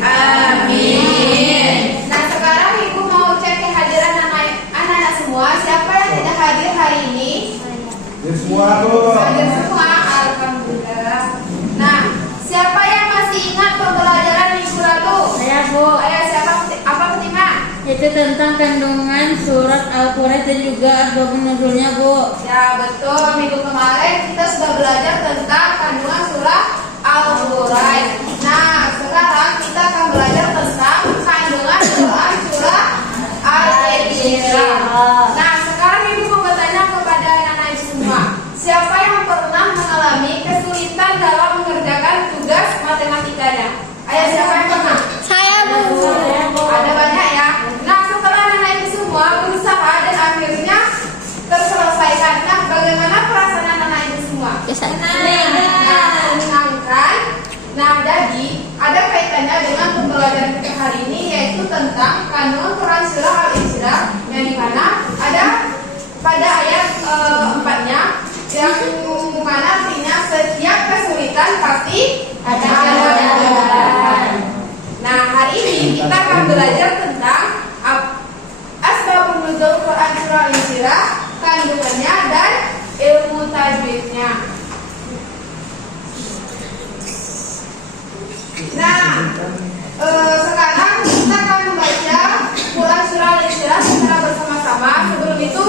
Amin. Nah, sekarang Ibu mau cek kehadiran anak-anak semua. Siapa yang tidak hadir hari ini? Semua tuh. Hadir semua, alhamdulillah. Nah, siapa yang masih ingat pembelajaran minggu lalu? Saya, Bu. Ayo, siapa? Apa Fatimah? Itu tentang kandungan surat Al-Quran dan juga asbabun nuzulnya, Bu. Ya, betul. Minggu kemarin kita sudah belajar tentang kandungan surah Al-Quran. Nah, sekarang kita akan belajar tentang kandungan surah Al-Isra. Nah, sekarang Ibu mau bertanya kepada anak-anak Ibu semua. Siapa yang pernah mengalami kesulitan dalam mengerjakan tugas matematikanya? Ayo, siapa yang pernah? Saya, Bu. Ada banyak ya. Nah, setelah anak-anak Ibu semua berusaha dan akhirnya terselesaikan. Nah, bagaimana perasaan anak-anak Ibu semua? Menyenangkan. Nah, jadi ada kaitannya dengan pembelajaran kita hari ini, yaitu tentang kandungan Quran surah Al-Isra, yang dimana ada pada ayat 4-nya yang mana artinya setiap kesulitan pasti ada jalan. Nah, hari ini kita akan belajar tentang asbabun nuzul Quran surah Al-Isra, kandungannya dan ilmu tajwidnya. Nah, sekarang kita akan membaca Quran surah Al-Isra secara bersama-sama. Sebelum itu,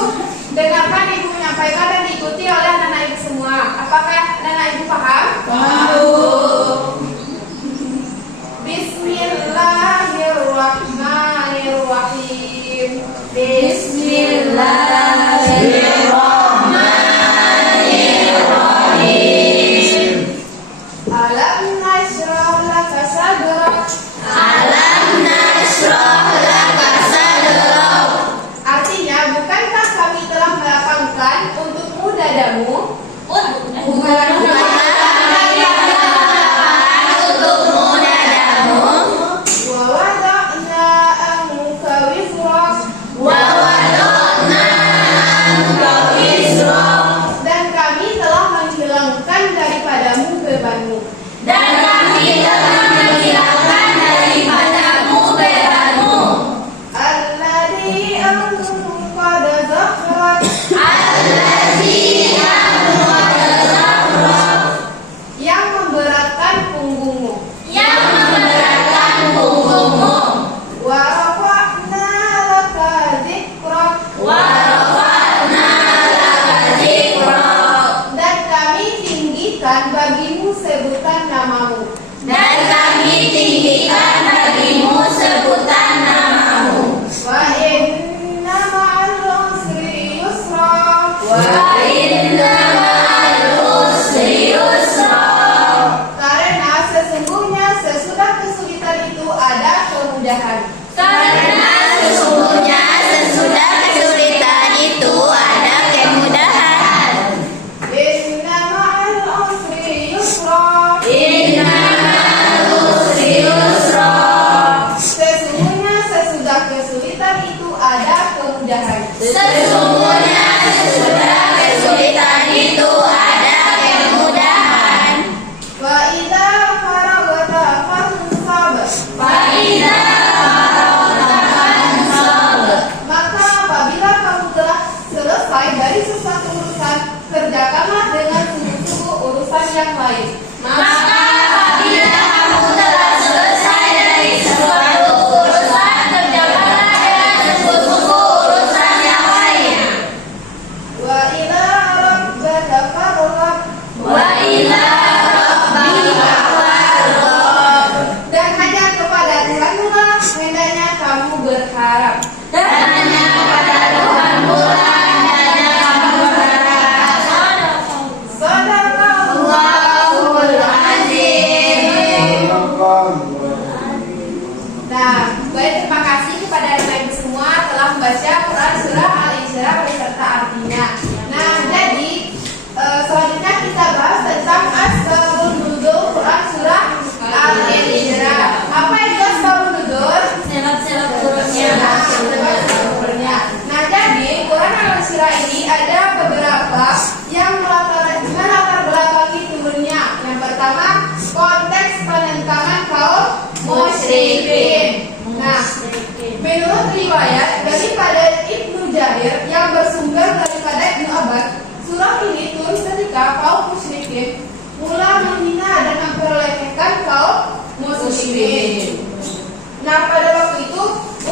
dengarkan Ibu menyampaikan dan diikuti oleh anak-anak Ibu semua. Apakah anak-anak Ibu paham? Paham. Bismillahirrahmanirrahim. Bismillahirrahmanirrahim. Alam nashrah laka sadrak. Alam nashrah laka sadrak. Artinya, bukankah kami telah melapangkan untukmu dadamu? Untukmu dadamu. Wa wada'na anka wizrak. Wa wada'na anka wizrak. Dan kami telah menghilangkan daripadamu bebanmu. Dan kami telah menghilangkan daripadamu bebanmu. Alladzi anqadha dhahrak. Allazi anqadha dhahrak. Yang memberatkan punggungmu. Yang memberatkan punggungmu. Wa rafa'na laka dzikrak. Wa rafa'na laka dzikrak. Dan kami tinggikan bagimu sebutan namamu. Dan kami tinggikan bagimu sebutan namamu. Wa inna ma'al usri yusra. Wa inna ma'al usri yusra. Karena sesungguhnya sesudah kesulitan itu ada kemudahan. Karena sesungguhnya sesudah kesulitan itu ada kemudahan. Inna ma'al usri yusra. Inna ma'al usri yusra. Sesungguhnya sesudah kesulitan itu ada kemudahan. Sesungguhnya sesudah kesulitan itu ada kemudahan. Wa idza faragta fansab. Fa'idha faragta fansab. Maka apabila kamu telah selesai dari sesuatu urusan, kerjakanlah dengan sungguh-sungguh urusan yang lain. Maka apabila kamu telah selesai dari sesuatu urusan, kerjakanlah dengan sungguh-sungguh urusan yang lain. Wa ila rabbika farghab. Wa ila rabbika farghab. Dan hanya kepada Tuhanmu hendaknya kamu berharap. Dan hanya kepada Tuhanmu lah hendaknya kamu berharap. Sadaqallahul azim. Nah, baik, terima kasih kepada anak ibu semua telah membaca Quran surah Al-Isra beserta artinya. Nah, jadi selanjutnya kita bahas tentang asbabun nuzul Quran surah Al-Isra. Apa itu asbabun nuzul? Selap-selap turunnya. Nah, jadi Quran Al-Isra ini ada beberapa yang melatar belakangi turunnya. Yang pertama, konteks penentangan kaum musyrik. riwayat daripada Ibnu Jarir yang bersumber daripada Ibnu Abbas, surah ini turun ketika kaum musyrikin mula menghina dan memperlekehkan kaum muslimin. Nah, pada waktu itu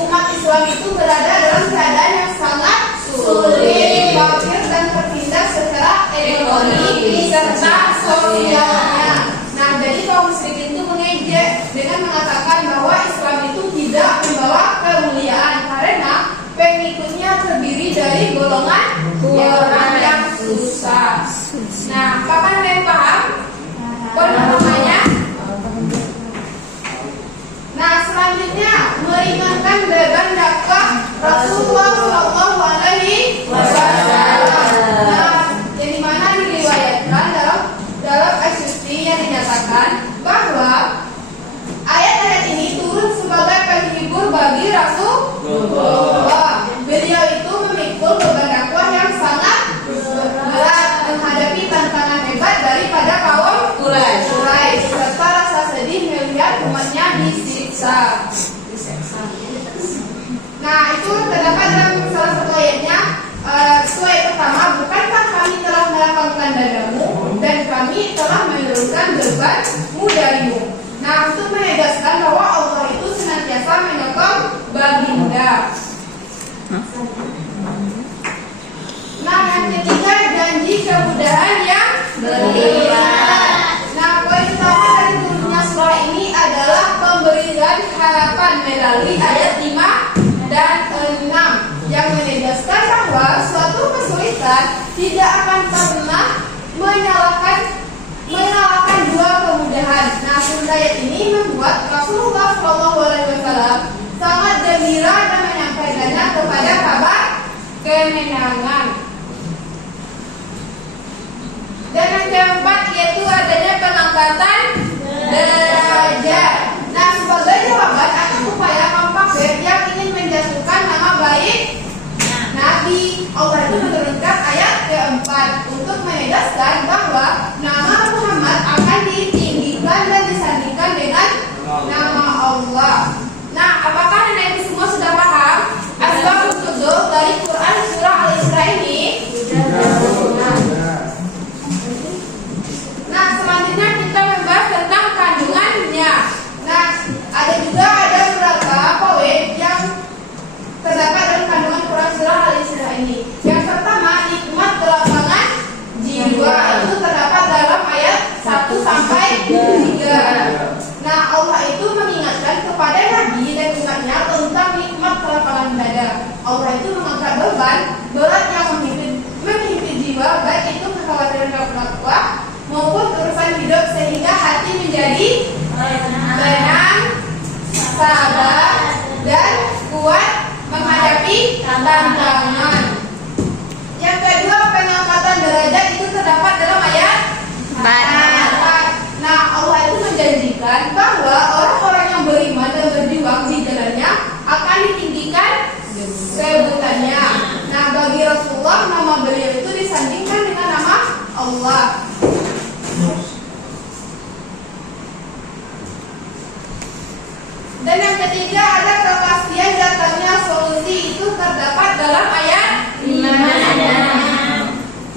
umat Islam itu berada dalam keadaan yang sangat sulit, kafir dan tertindas secara ekonomi serta sosialnya. Nah, jadi kaum musyrikin itu mengejek dengan mengatakan bahwa Islam itu tidak membawa kemuliaan karena pengikutnya terdiri dari golongan orang yang susah. Nah, kapan kalian paham? Namanya? Nah, selanjutnya meringankan beban dakwah Rasulullah Shallallahu Alaihi Wasallam. Nah, yang mana diriwayatkan dalam Asyuti yang dinyatakan bahwa ayat-ayat ini turun sebagai penghibur bagi Rasulullah. Beliau itu memikul beban dakwah yang sangat berat menghadapi tantangan hebat daripada kaum Quraisy serta rasa sedih melihat umatnya disiksa. Nah, itu terdapat dalam salah satu ayatnya. Ayat pertama, bukankah kami telah melapangkan dadamu dan kami telah menurunkan bebanmu darimu. Nah, untuk menegaskan bahwa Allah itu senantiasa menyokong baginda. Nah, yang ketiga, janji kemudahan yang berlipat. Nah, poin utama dari turunnya surah ini adalah pemberian harapan melalui ayat 5 dan 6 yang menegaskan bahwa suatu kesulitan tidak akan pernah menyalahkan dua kemudahan. Nah, turun ayat ini membuat Rasulullah SAW sangat gembira dan menyampaikannya kepada kabar kemenangan. Dan yang keempat yaitu adanya pengangkatan derajat. Nah, sebagai jawaban atas upaya kaum kafir yang ingin menjatuhkan nama baik Nabi, Allah itu menurunkan ayat keempat untuk menegaskan bahwa nama Muhammad akan ditinggikan dan disandingkan dengan nama Allah. Nah, apakah nenek ibu semua sudah paham asbabun nuzul dari Quran surah Al-Isra ini? Nah, selanjutnya kita membahas tentang kandungannya. Nah, ada beberapa poin yang terdapat dalam kandungan Quran surah Al-Isra ini. Yang pertama, nikmat kelapangan jiwa itu terdapat dalam ayat 1 sampai 3. Nah, Allah itu mengingatkan kepada Nabi dan umatnya tentang nikmat kelapangan dada. Allah itu mengangkat beban berat yang menghimpit jiwa, baik itu kekhawatiran dakwah maupun urusan hidup, sehingga hati menjadi tenang, sabar, dan kuat menghadapi tantangan. Yang kedua, pengangkatan derajat itu terdapat dalam ayat 4. Nah, Allah itu menjanjikan bahwa orang-orang yang beriman dan berjuang di jalannya akan ditinggikan sebutannya. Nah, bagi Rasulullah, nama beliau itu disandingkan dengan nama Allah. Dan yang ketiga, ada kepastian datangnya solusi itu terdapat dalam ayat 5.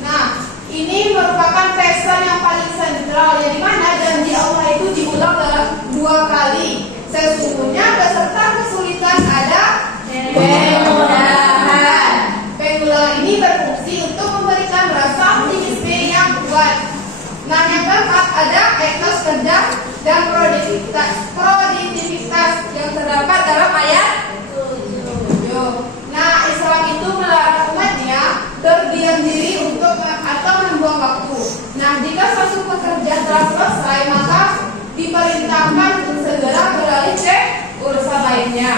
Nah, ini merupakan pesan yang paling sentral, yang dimana janji Allah itu diulang dalam 2 kali. Sesungguhnya beserta kesulitan ada kemudahan. Pengulangan ini berfungsi untuk memberikan rasa optimisme yang kuat. Nah, yang keempat ada etos kerja dan produktivitas yang terdapat dalam ayat 7. Nah, Islam itu melarang umatnya berdiam diri atau membuang waktu. Nah, jika suatu pekerjaan telah selesai, maka diperintahkan untuk segera beralih ke urusan lainnya.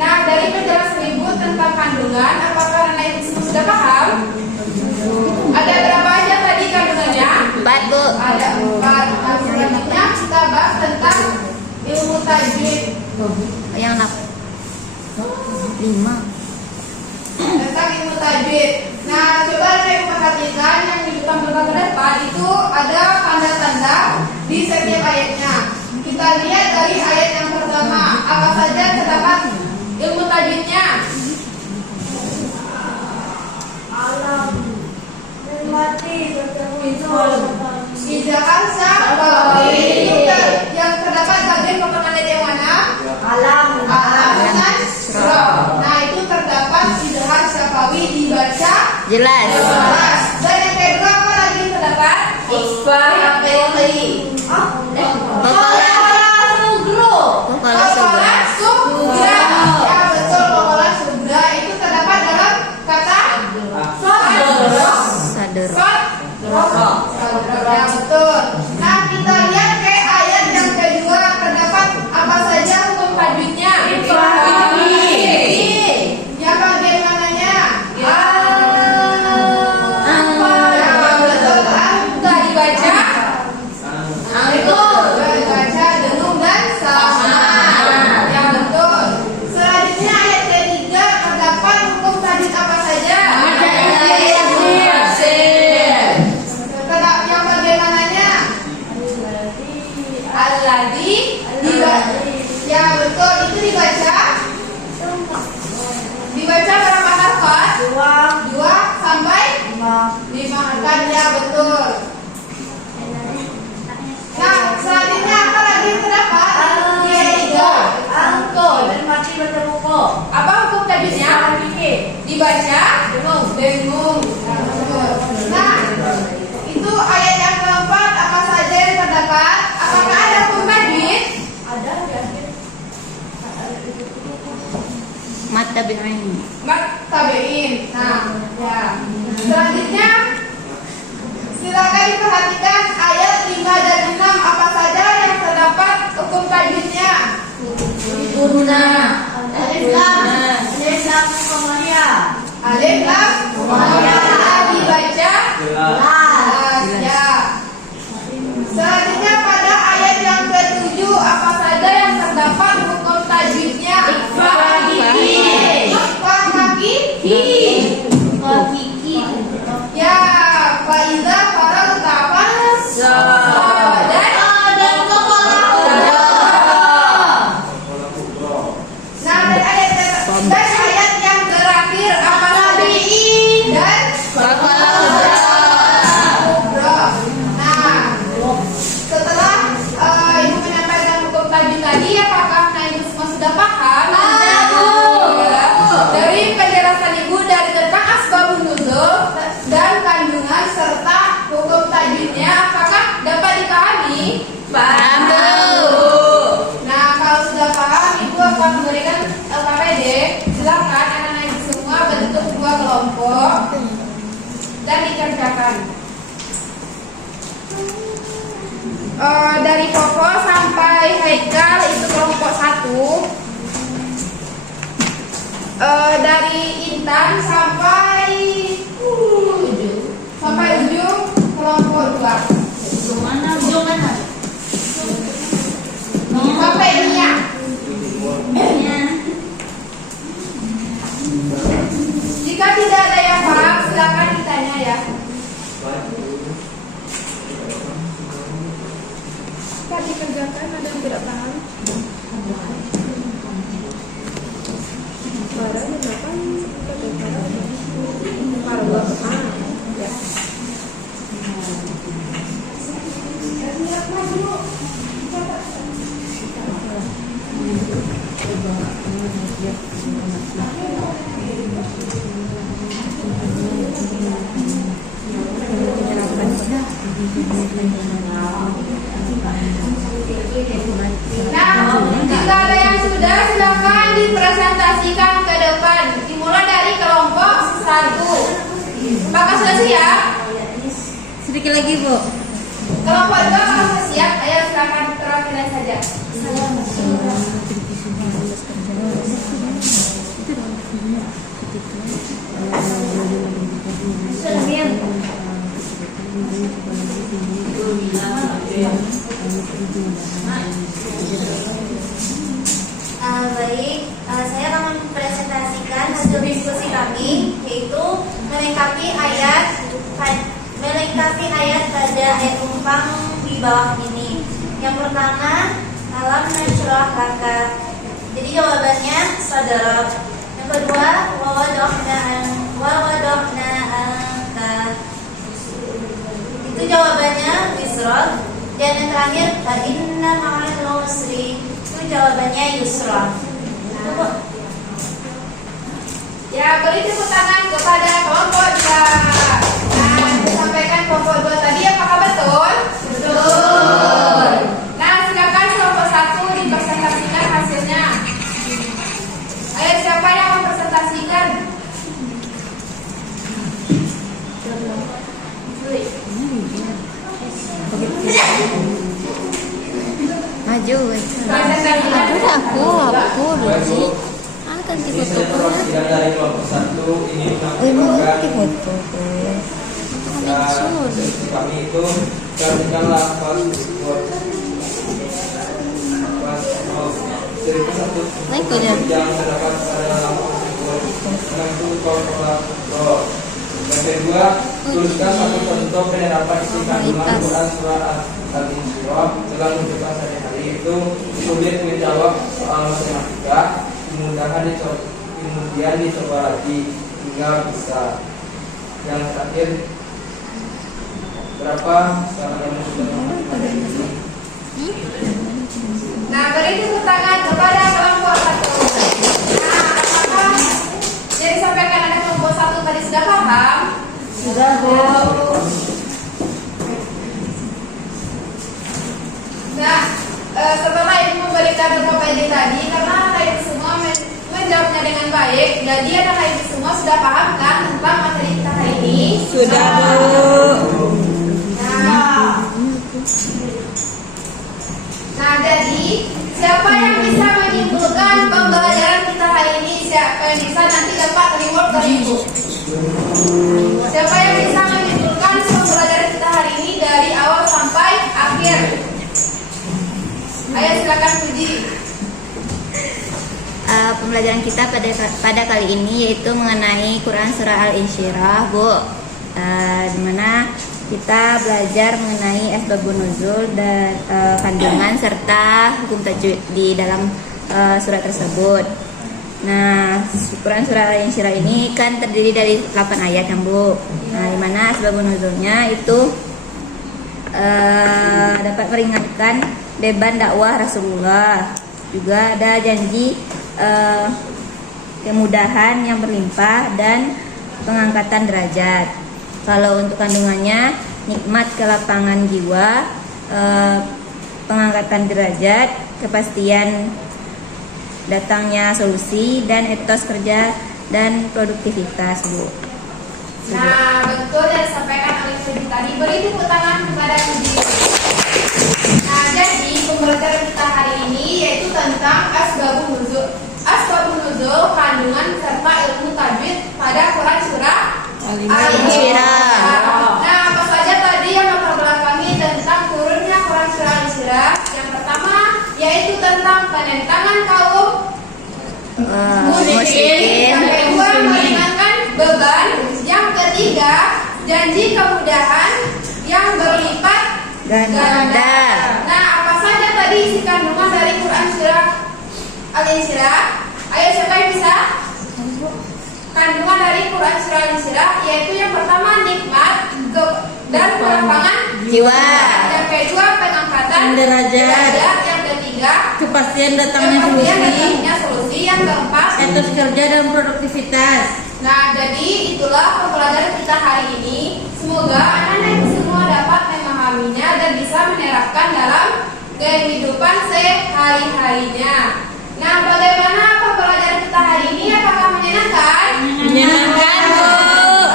Nah, dari penjelasan Ibu tentang kandungan, apakah anak ibu sudah paham? Ada berapa aja tadi kandungannya? 4, Bu. Ada 4. Nah, selanjutnya kita bahas tentang ilmu tajwid. Yang 5. Tentang ilmu tajwid. Nah, coba saya perhatikan yang di depan itu ada tanda-tanda di setiap ayatnya. Kita lihat dari ayat yang pertama, apa saja terdapat ilmu tajwidnya. Idza safawi itu yang terdapat bagian potongan ayat yang mana? Alam nasra. Nah, itu terdapat idza safawi dibaca Jelas. jelas. Dan yang kedua apa lagi yang terdapat? Kokola sugra. Ya betul, kokola sugra itu terdapat dalam kata Sadar. Ya betul. Nah, kita lihat ke ayat yang kedua terdapat apa saja hukum tajwidnya? Ya bagaimananya? Ya betul. Enggak dibaca? Enggak dibaca dengung dan sama. Ya betul. Selanjutnya ayat ketiga terdapat hukum tajwid apa saja? Yang bagaimananya? Alladzi dibaca. Ya betul, itu dibaca berapa harkat? Dua sampai 5 harkat. Ya betul. Nah, selanjutnya apa lagi yang terdapat? Tiga. Apa hukum tajwidnya? Dibaca dengung. Nah, itu ayat yang keempat apa saja yang terdapat? Apakah ada hukum tajwid? Mata bi'ain. Tabein. Nah, ya. Selanjutnya silakan diperhatikan ayat 5 dan 6 apa saja yang terdapat hukum tajwidnya? Alif lam dibaca jelas. Ya. Selanjutnya pada ayat yang ke-7 apa saja yang terdapat hukum tajwidnya? Ya, faiza faragta fansab dan nah, dan ayat yang terakhir apa tadi? Dan nah, setelah ibu menyampaikan hukum tajwid tadi, apakah ibu semua sudah paham? Dari penjelasan ibu dari tentang asbabun nuzul dan kandungan serta hukum tajwidnya, apakah dapat dipahami? Paham, Bu. Nah, kalau sudah paham, ibu akan memberikan LKPD. Silakan anak-anak ibu semua bentuk 2 kelompok dan dikerjakan. Dari Koko sampai Haikal itu kelompok 1. Dari Intan sampai ujung kelompok 2. Sampai Nia. Jika tidak ada yang paham, silakan ditanya ya. Jika dikerjakan ada yang tidak paham. Nah, jika ada yang sudah, silakan dipresentasikan ke depan. Dimulai dari kelompok 1. Apakah sudah siap? Sedikit lagi, Bu. Kelompok 2 kalau sudah siap, ayo silakan terapkan saja. Baik, saya akan mempresentasikan hasil diskusi kami, yaitu melengkapi ayat pada ayat tumpang di bawah ini. Yang pertama, alam nasyrah laka. Jadi jawabannya sadara. Yang kedua, wawadohna anka. Itu jawabannya yusra. Itu Bu. Ya, beri tepuk tangan kepada kelompok 2. Nah, disampaikan kelompok 2 tadi apakah betul? Betul. Nah, silakan kelompok 1 dipresentasikan hasilnya. Ayo, siapa yang mempresentasikan? Maju. Presentasikan. Aku Lucy. Akan Ini saya perwakilan dari kelompok 1 ini mengakibatkan sesi kami itu perhatikan lafaz cerita satu yang terdapat pada lafaz tersebut menentu kelompok. Yang kedua, tuliskan satu contoh penerapan isi kandungan Quran surah Al-Insyirah dalam kehidupan sehari-hari. Itu sulit menjawab soal matematika, kemudian dicoba lagi hingga bisa. Yang terakhir, berapa sekarang yang sudah mengatakan ini? Nah, beri tepuk tangan kepada kelompok 1. Nah, apakah yang disampaikan ada kelompok 1 tadi sudah paham? Sudah, Bu. Nah, setelah Ibu memberikan beberapa ide tadi, karena anak Ibu semua menjawabnya dengan baik, jadi anak Ibu semua sudah paham kan tentang materi kita hari ini? Sudah, Bu. Nah, jadi siapa yang bisa menyimpulkan pembelajaran kita hari ini? Siapa yang bisa nanti dapat reward dari Ibu? Siapa yang bisa menyimpulkan pembelajaran kita hari ini dari awal sampai akhir? Ayo silakan puji. Pembelajaran kita pada kali ini yaitu mengenai Quran surah Al-Insyirah, Bu. Di mana kita belajar mengenai asbabun nuzul dan kandungan serta hukum tajwid di dalam surat tersebut. Nah, Quran surah Al-Insyirah ini kan terdiri dari 8 ayat, kan, Bu. Nah, di mana asbabun nuzulnya itu dapat meringankan beban dakwah Rasulullah. Juga ada janji kemudahan yang berlimpah dan pengangkatan derajat. Kalau untuk kandungannya, nikmat kelapangan jiwa, pengangkatan derajat, kepastian datangnya solusi, dan etos kerja dan produktivitas, Bu. Nah, betul yang disampaikan oleh Puji tadi. Beri tepuk tangan kepada Puji. Nah, jadi pembelajaran kita hari ini yaitu tentang asbabun nuzul. Asbabun nuzul, kandungan serta ilmu tajwid pada Quran surah Al-Insyirah. Nah, apa saja tadi yang latar belakangi tentang turunnya Quran surah Al-Insyirah? Yang pertama yaitu tentang penentangan kaum musyrikin. Yang kedua, meringankan beban. Yang ketiga, janji kemudahan yang berlipat ganda. Nah, apa saja tadi isi kandungan dari Quran surah Al-Insyirah? Ayo, siapa yang bisa? Kandungan dari Quran surah Al-Insyirah yaitu yang pertama nikmat dan kelapangan Jiwa. Yang kedua pengangkatan Derajat. Yang ketiga Kepastian datangnya solusi. Yang keempat etos kerja dan produktivitas. Nah, jadi itulah pembelajaran kita hari ini. Semoga anak-anak semua dapat memahaminya dan bisa menerapkan dalam kehidupan sehari-harinya. Nah, bagaimana pembelajaran kita hari ini? Apakah menyenangkan? Menyenangkan, Bu.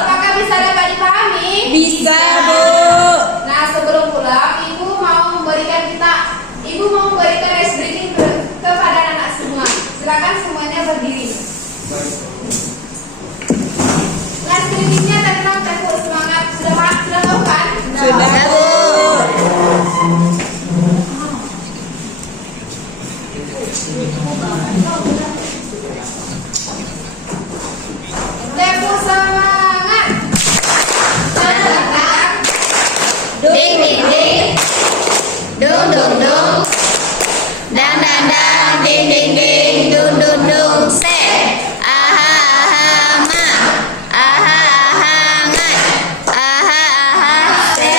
Apakah bisa dapat dipahami? Bisa, Bu. Nah, sebelum pulang, Ibu mau memberikan ice breaking kepada anak semua. Silakan semuanya berdiri. Ice breakingnya tadi tempur semangat. Sudah tahu kan? Sudah, Bu. Tempur semangat. Ding ding ding, dung dung dung, dang dang dang, ding ding ding, dung dung dung, se, aha aha ma, aha aha ngat, aha aha se.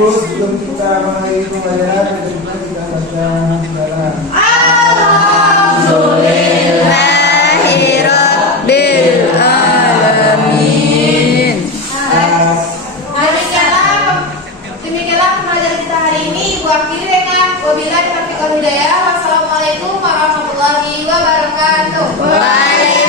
Sekaligus sebelum kita mengakhiri pembelajaran, kita baca salam. Alhamdulillahirabbil alamin. Demikianlah pembelajaran kita hari ini. Ibu akhiri dengan wabillahi taufiq wal hidayah. Wassalamualaikum warahmatullahi wabarakatuh. Waalaikumsalam.